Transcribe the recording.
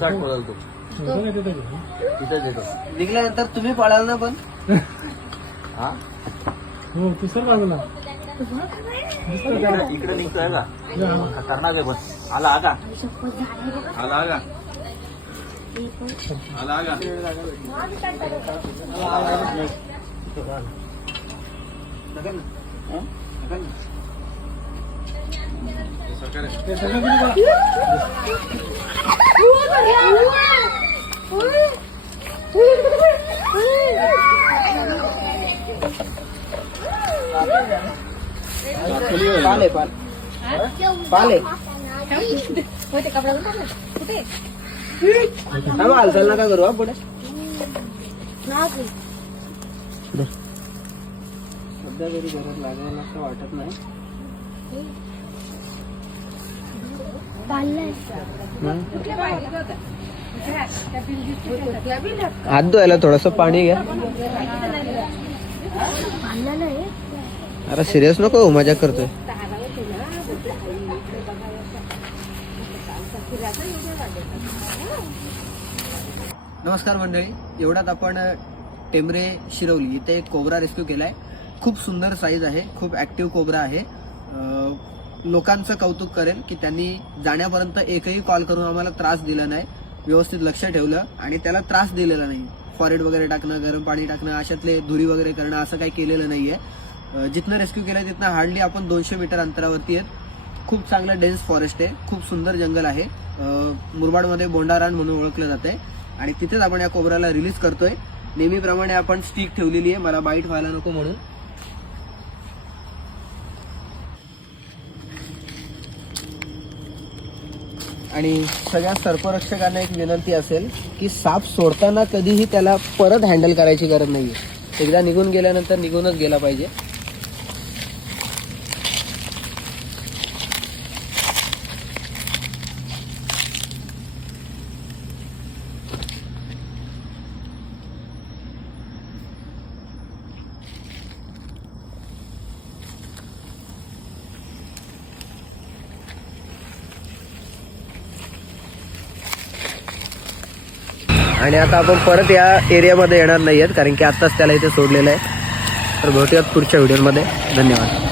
पळाल तो तिथेच येतो. निघल्यानंतर तुम्ही पळाल ना पण. हा हो तू सर बाजूला इकडे निघतोय का खतरनाक आहे पण. आला आगा आला आगा आला आगा पाले पाल पाले हालचाल नका करू. हा पुढे सध्या तरी गरज लागेल असं वाटत नाही. हात धुवायला थोडस पाणी घ्या. अरे सिरियस नको मजा करतोय. नमस्कार मंडळी, एवढ्यात आपण टेंबरे शिरवली इथे एक कोबरा रेस्क्यू केलाय. खूप सुंदर साईज आहे, खूप ऍक्टिव्ह कोबरा आहे. लोकांचं कौतुक करेल की त्यांनी जाण्यापर्यंत एकही कॉल करून आम्हाला त्रास दिला नाही, व्यवस्थित लक्ष ठेवलं आणि त्याला त्रास दिलेला नाही. फॉरेट वगैरे टाकणं, गरम पाणी टाकणं, अशातले धुरी वगैरे करणं असं काही केलेलं नाहीये. जिथनं रेस्क्यू केलंय तिथनं हार्डली आपण 200 मीटर अंतरावरती आहेत. खूप चांगलं डेन्स फॉरेस्ट आहे, खूप सुंदर जंगल आहे. मुरबाडमध्ये बोंडारान म्हणून ओळखलं जाते आणि तिथेच आपण या कोबराला रिलीज करतोय. नेहमीप्रमाणे आपण स्टिक ठेवलेली आहे, मला बाईट व्हायला नको म्हणून. आणि सगळ्या सर्परक्षकांना एक विनंती असेल की साप सोडताना कधीही त्याला परत हँडल करायची गरज नाहीये. एकदा निघून गेल्यानंतर निघूनच गेला पाहिजे. आणि आता आपण परत या एरियामध्ये येणार नाहीयेत कारण की आत्ताच त्याला इथे सोडलेलं आहे. तर भेटूयात पुढच्या व्हिडिओमध्ये. धन्यवाद.